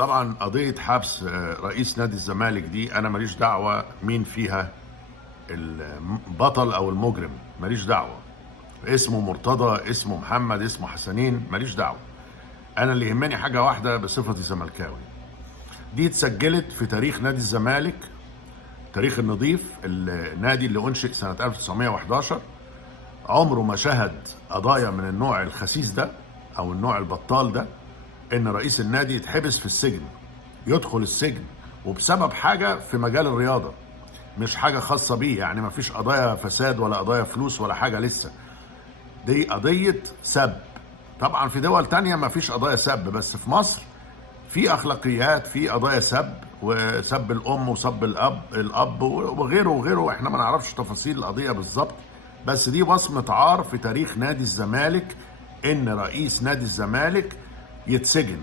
طبعا قضية حبس رئيس نادي الزمالك دي أنا ماليش دعوة مين فيها البطل أو المجرم، ماليش دعوة. اسمه مرتضى، اسمه محمد، اسمه حسنين، ماليش دعوة. أنا اللي يهمني حاجة واحدة بصفتي زملكاوي. دي اتسجلت في تاريخ نادي الزمالك، تاريخ النظيف، النادي اللي أنشئ سنة 1911. عمره ما شهد قضايا من النوع الخسيس ده أو النوع البطال ده، ان رئيس النادي يتحبس في السجن، يدخل السجن وبسبب حاجه في مجال الرياضه، مش حاجه خاصه بيه. يعني ما فيش قضايا فساد ولا قضايا فلوس ولا حاجه لسه، دي قضيه سب. طبعا في دول تانية ما فيش قضايا سب، بس في مصر في اخلاقيات، في قضايا سب، وسب الام وسب الاب وغيره وغيره. احنا ما نعرفش تفاصيل القضيه بالظبط، بس دي بصمه عار في تاريخ نادي الزمالك ان رئيس نادي الزمالك يتسجن.